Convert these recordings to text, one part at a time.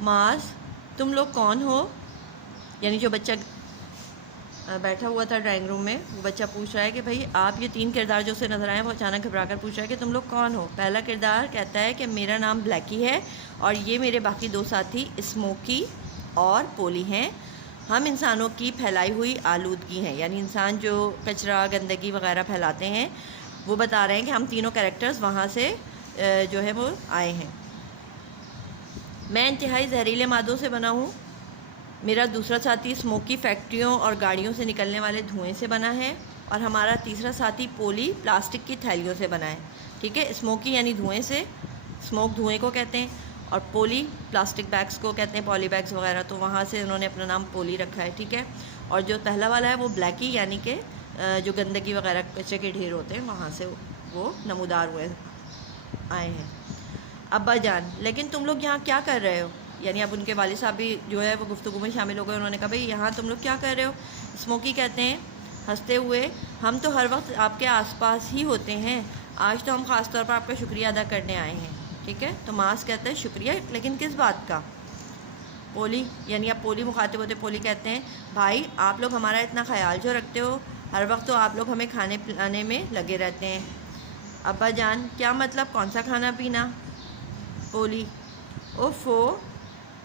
माज, तुम लोग कौन हो? यानी जो बच्चा बैठा हुआ था ड्राइंग रूम में, वो बच्चा पूछ रहा है कि भाई आप ये 3 किरदार जो उसे नज़र आए वो अचानक घबरा कर पूछ रहा है कि तुम लोग कौन हो। पहला किरदार कहता है कि मेरा नाम ब्लैकी है और ये मेरे बाकी 2 साथी स्मोकी और पोली हैं। हम इंसानों की फैलाई हुई आलूदगी हैं, यानी इंसान जो कचरा गंदगी वगैरह फैलाते हैं, वो बता रहे हैं कि हम तीनों कैरेक्टर्स वहाँ से जो है वो आए हैं। मैं इंतहाई जहरीले मादों से बना हूँ। मेरा दूसरा साथी स्मोकी फैक्ट्रियों और गाड़ियों से निकलने वाले धुएं से बना है और हमारा तीसरा साथी पोली प्लास्टिक की थैलियों से बना है। ठीक है, स्मोकी यानी धुएं से, स्मोक धुएं को कहते हैं, और पोली प्लास्टिक बैग्स को कहते हैं, पॉली बैग्स वगैरह, तो वहाँ से उन्होंने अपना नाम पोली रखा है। ठीक है, और जो पहला वाला है वो ब्लैकी, यानी कि जो गंदगी वगैरह कचरे के ढेर होते हैं वहाँ से वो नमूदार हुए आए हैं। अब्बा जान, लेकिन तुम लोग यहाँ क्या कर रहे हो? यानी अब उनके वालिद साहब भी जो है वो गुफ्तगू में शामिल हो गए। उन्होंने कहा भाई यहाँ तुम लोग क्या कर रहे हो? स्मोकी कहते हैं हंसते हुए, हम तो हर वक्त आपके आसपास ही होते हैं, आज तो हम ख़ास तौर पर आपका शुक्रिया अदा करने आए हैं। ठीक है, तो मास कहते हैं शुक्रिया, लेकिन किस बात का? पोली, यानी अब पोली मुखातिब होते, पोली कहते हैं भाई आप लोग हमारा इतना ख्याल जो रखते हो, हर वक्त तो आप लोग हमें खाने पिलाने में लगे रहते हैं। अब्बा जान, क्या मतलब, कौन सा खाना पीना? पोली, ओफो,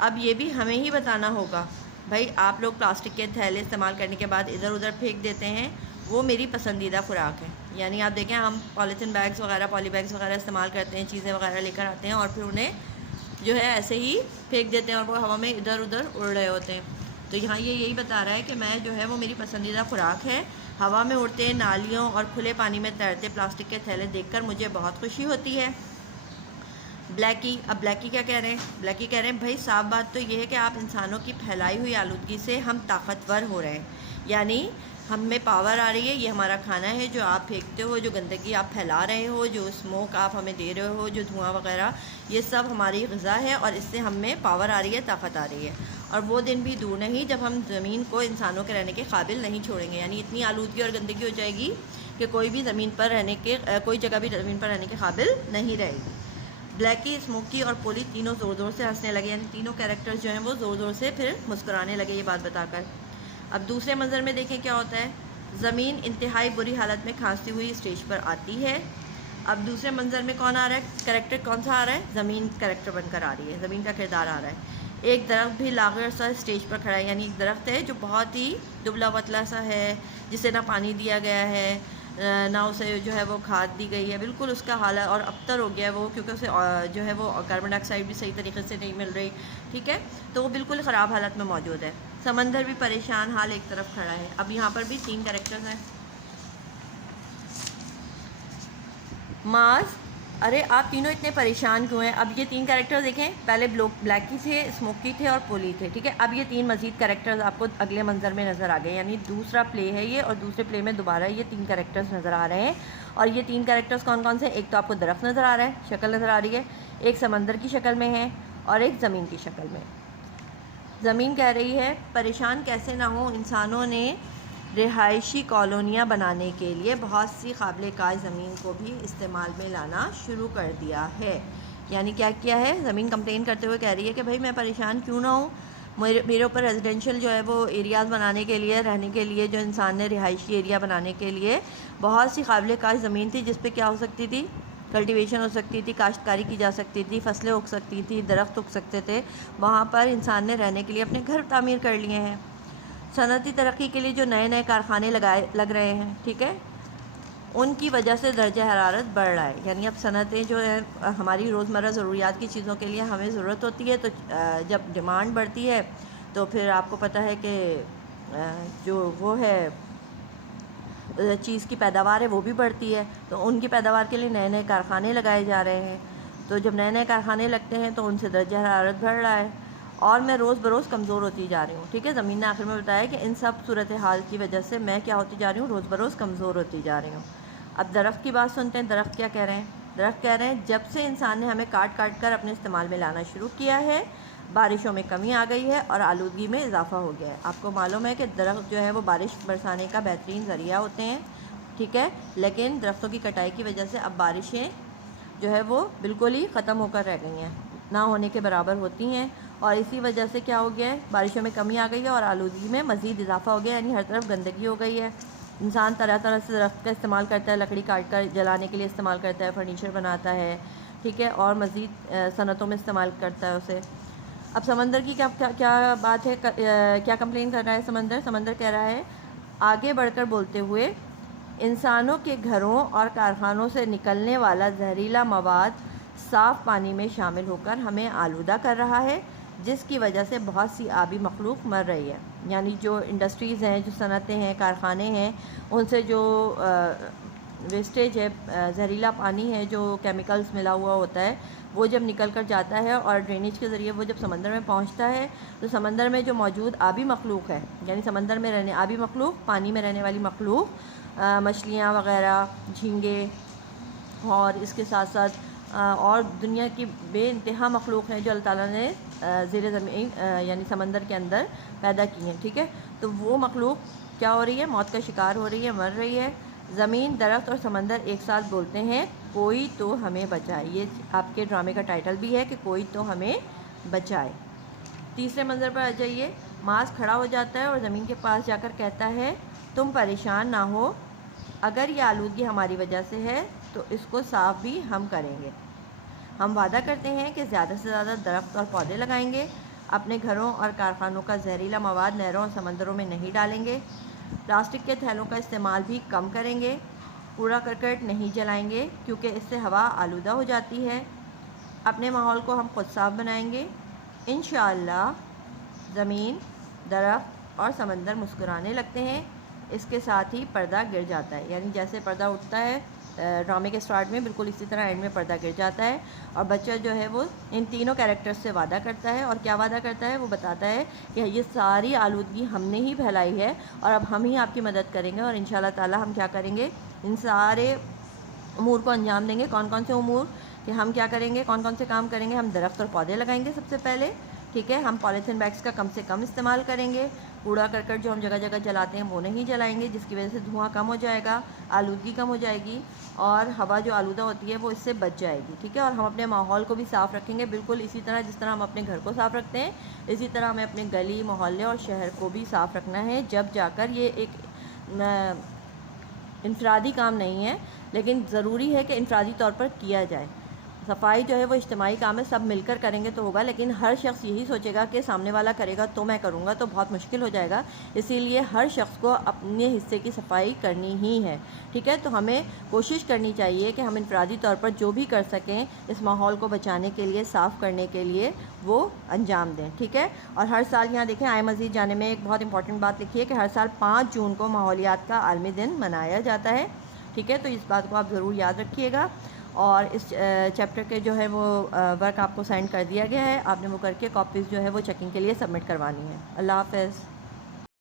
अब ये भी हमें ही बताना होगा। भाई आप लोग प्लास्टिक के थैले इस्तेमाल करने के बाद इधर उधर फेंक देते हैं, वो मेरी पसंदीदा खुराक है। यानी आप देखें, हम पॉलीथीन बैग्स वगैरह, पॉली बैग्स वगैरह इस्तेमाल करते हैं, चीज़ें वगैरह लेकर आते हैं और फिर उन्हें जो है ऐसे ही फेंक देते हैं और वो हवा में इधर उधर उड़ रहे होते हैं। तो यहाँ ये यही बता रहा है कि मैं जो है वो मेरी पसंदीदा खुराक है। हवा में उड़ते, नालियों और खुले पानी में तैरते प्लास्टिक के थैले देखकर मुझे बहुत खुशी होती है। ब्लैकी, अब ब्लैकी क्या कह रहे हैं? ब्लैकी कह रहे हैं भाई साफ बात तो ये है कि आप इंसानों की फैलाई हुई आलूदगी से हम ताकतवर हो रहे हैं, यानी हम में पावर आ रही है। ये हमारा खाना है जो आप फेंकते हो, जो गंदगी आप फैला रहे हो, जो स्मोक आप हमें दे रहे हो, जो धुआं वगैरह, ये सब हमारी ग़िज़ा है और इससे हम में पावर आ रही है, ताकत आ रही है। और वो दिन भी दूर नहीं जब हम ज़मीन को इंसानों के रहने के काबिल नहीं छोड़ेंगे, यानी इतनी आलूदगी और गंदगी हो जाएगी कि कोई भी ज़मीन पर रहने के कोई जगह भी ज़मीन पर रहने के काबिल नहीं रहेगी। ब्लैकी, स्मोकी और पोली तीनों ज़ोर ज़ोर से हंसने लगे, यानी तीनों कैरेक्टर्स जो हैं वो ज़ोर ज़ोर से फिर मुस्कुराने लगे ये बात बताकर। अब दूसरे मंज़र में देखें क्या होता है। ज़मीन इंतहाई बुरी हालत में खांसती हुई स्टेज पर आती है। अब दूसरे मंज़र में कौन आ रहा है? कैरेक्टर कौन सा आ रहा है? ज़मीन कैरेक्टर बनकर आ रही है, ज़मीन का किरदार आ रहा है। एक दरख्त भी लागर सा स्टेज पर खड़ा है, यानी एक दरख्त है जो बहुत ही दुबला पतला सा है, जिसे ना पानी दिया गया है ना उसे जो है वो खाद दी गई है, बिल्कुल उसका हाल है और अबतर हो गया है वो, क्योंकि उसे जो है वो कार्बन डाइऑक्साइड भी सही तरीके से नहीं मिल रही। ठीक है, तो वो बिल्कुल ख़राब हालत में मौजूद है। समंदर भी परेशान हाल एक तरफ खड़ा है। अब यहाँ पर भी 3 कैरेक्टर्स हैं। मार्स, अरे आप तीनों इतने परेशान क्यों हैं? अब ये 3 कैरेक्टर्स देखें, पहले ब्लैकी थे, स्मोकी थे और पोली थे। ठीक है, अब ये 3 मज़ीद कैरेक्टर्स आपको अगले मंजर में नज़र आ गए, यानी दूसरा प्ले है ये और दूसरे प्ले में दोबारा ये 3 कैरेक्टर्स नज़र आ रहे हैं। और ये 3 कैरेक्टर्स कौन कौन से? एक तो आपको दरख्त नज़र आ रहा है, शक्ल नज़र आ रही है, एक समंदर की शक्ल में है और एक ज़मीन की शक्ल में। ज़मीन कह रही है परेशान कैसे ना हो, इंसानों ने रिहायशी कॉलोनियाँ बनाने के लिए बहुत सी काबिल कार ज़मीन को भी इस्तेमाल में लाना शुरू कर दिया है। यानी क्या किया है? ज़मीन कंप्लेन करते हुए कह रही है कि भाई मैं परेशान क्यों ना हूँ, मेरे ऊपर रेजिडेंशियल जो है वो एरियाज़ बनाने के लिए, रहने के लिए, जो इंसान ने रिहायशी एरिया बनाने के लिए बहुत सी काबिल कार ज़मीन थी जिस पर क्या हो सकती थी? कल्टीवेशन हो सकती थी, काश्तकारी की जा सकती थी, फसलें उग सकती थी, दरख्त उग सकते थे। वहाँ पर इंसान ने रहने के लिए अपने घर तामीर कर लिए हैं। सनती तरक्की के लिए जो नए नए कारखाने लग रहे हैं, ठीक है, उनकी वजह से दर्जा हरारत बढ़ रहा है। यानी अब सनतें जो है हमारी रोज़मर्रा ज़रूरियात की चीज़ों के लिए हमें ज़रूरत होती है, तो जब डिमांड बढ़ती है तो फिर आपको पता है कि जो वो है चीज़ की पैदावार है वो भी बढ़ती है, तो उनकी पैदावार के लिए नए नए कारखाने लगाए जा रहे हैं। तो जब नए नए कारखाने लगते हैं तो उनसे दर्जा हरारत बढ़ रहा है और मैं रोज़ बरोज़ कमज़ोर होती जा रही हूँ। ठीक है, ज़मीन ने आखिर में बताया कि इन सब सूरत हाल की वजह से मैं क्या होती जा रही हूँ? रोज़ बरोज़ कमज़ोर होती जा रही हूँ। अब दरख्त की बात सुनते हैं, दरख्त क्या कह रहे हैं? दरख्त कह रहे हैं जब से इंसान ने हमें काट काट कर अपने इस्तेमाल में लाना शुरू किया है, बारिशों में कमी आ गई है और आलूदगी में इजाफ़ा हो गया है। आपको मालूम है कि दरख्त जो है वो बारिश बरसाने का बेहतरीन ज़रिया होते हैं, ठीक है, लेकिन दरख्तों की कटाई की वजह से अब बारिशें जो है वो बिल्कुल ही ख़त्म होकर रह गई हैं। ना होने के बराबर होती हैं, और इसी वजह से क्या हो गया है, बारिशों में कमी आ गई है और आलूदगी में मज़ीद इजाफा हो गया, यानी हर तरफ गंदगी हो गई है। इंसान तरह तरह से दरख्त का इस्तेमाल करता है, लकड़ी काट कर जलाने के लिए इस्तेमाल करता है, फर्नीचर बनाता है, ठीक है, और मज़ीद सनतों में इस्तेमाल करता है उसे। अब समंदर की क्या क्या क्या बात है, क्या कंप्लेन कर रहा है समंदर? समंदर कह रहा है, आगे बढ़कर बोलते हुए, इंसानों के घरों और कारखानों से निकलने वाला जहरीला मवाद साफ़ पानी में शामिल होकर हमें आलूदा कर रहा है, जिसकी वजह से बहुत सी आबी मखलूक मर रही है। यानी जो इंडस्ट्रीज़ हैं, जो सनतें हैं, कारखाने हैं, उनसे जो वेस्टेज है, जहरीला पानी है, जो केमिकल्स मिला हुआ होता है, वो जब निकल कर जाता है और ड्रेनेज के ज़रिए वो जब समंदर में पहुंचता है, तो समंदर में जो मौजूद आबी मखलूक है, यानी समंदर में रहने आबी मखलूक, पानी में रहने वाली मखलूक, मछलियाँ वग़ैरह, झींगे, और इसके साथ साथ और दुनिया की बेइंतहा मखलूक हैं जो अल्लाह ताला ने ज़ेरे ज़मीन यानी समंदर के अंदर पैदा की हैं, ठीक है। तो वो मखलूक क्या हो रही है? मौत का शिकार हो रही है, मर रही है। ज़मीन, दरख्त और समंदर एक साथ बोलते हैं, कोई तो हमें बचाए। ये आपके ड्रामे का टाइटल भी है कि कोई तो हमें बचाए। तीसरे मंज़र पर आ जाइए। मास खड़ा हो जाता है और ज़मीन के पास जाकर कहता है, तुम परेशान ना हो, अगर ये आलूदगी हमारी वजह से है तो इसको साफ़ भी हम करेंगे। हम वादा करते हैं कि ज़्यादा से ज़्यादा दरख्त और पौधे लगाएंगे, अपने घरों और कारखानों का जहरीला मवाद नहरों और समंदरों में नहीं डालेंगे, प्लास्टिक के थैलों का इस्तेमाल भी कम करेंगे, कूड़ा करकट नहीं जलाएंगे क्योंकि इससे हवा आलूदा हो जाती है, अपने माहौल को हम खुद साफ़ बनाएंगे। इंशाअल्लाह ज़मीन, दरख्त और समंदर मुस्कुराने लगते हैं। इसके साथ ही पर्दा गिर जाता है, यानी जैसे पर्दा उठता है ड्रामे के स्टार्ट में, बिल्कुल इसी तरह एंड में पर्दा गिर जाता है और बच्चा जो है वो इन तीनों कैरेक्टर्स से वादा करता है। और क्या वादा करता है? वो बताता है कि ये सारी आलूदगी हमने ही फैलाई है और अब हम ही आपकी मदद करेंगे और इंशाअल्लाह ताला हम क्या करेंगे, इन सारे उमूर को अंजाम देंगे। कौन कौन से उमूर कि हम क्या करेंगे, कौन कौन से काम करेंगे? हम दरख्त और पौधे लगाएंगे सबसे पहले, ठीक है। हम पॉलीथीन बैग्स का कम से कम इस्तेमाल करेंगे, कूड़ा करकट जो हम जगह जगह जलाते हैं वो नहीं जलाएंगे, जिसकी वजह से धुआं कम हो जाएगा, आलूदगी कम हो जाएगी और हवा जो आलूदा होती है वो इससे बच जाएगी, ठीक है। और हम अपने माहौल को भी साफ़ रखेंगे, बिल्कुल इसी तरह जिस तरह हम अपने घर को साफ़ रखते हैं, इसी तरह हमें अपने गली, मोहल्ले और शहर को भी साफ़ रखना है। जब जाकर ये एक इनफरादी काम नहीं है, लेकिन ज़रूरी है कि इनफरादी तौर पर किया जाए। सफाई जो है वो इज्तिमाई काम है, सब मिलकर करेंगे तो होगा, लेकिन हर शख्स यही सोचेगा कि सामने वाला करेगा तो मैं करूँगा, तो बहुत मुश्किल हो जाएगा। इसीलिए हर शख्स को अपने हिस्से की सफाई करनी ही है, ठीक है। तो हमें कोशिश करनी चाहिए कि हम इनफरादी तौर पर जो भी कर सकें इस माहौल को बचाने के लिए, साफ़ करने के लिए, वो अंजाम दें, ठीक है। और हर साल यहाँ देखें आए मज़ीद जाने में एक बहुत इंपॉर्टेंट बात लिखी है कि हर साल 5 जून को माहौलियात का आलमी दिन मनाया जाता है, ठीक है। तो इस बात को आप ज़रूर याद रखिएगा। और इस चैप्टर के जो है वो वर्क आपको सेंड कर दिया गया है, आपने वो करके कॉपीज़ जो है वो चेकिंग के लिए सबमिट करवानी है। अल्लाह हाफ़िज़।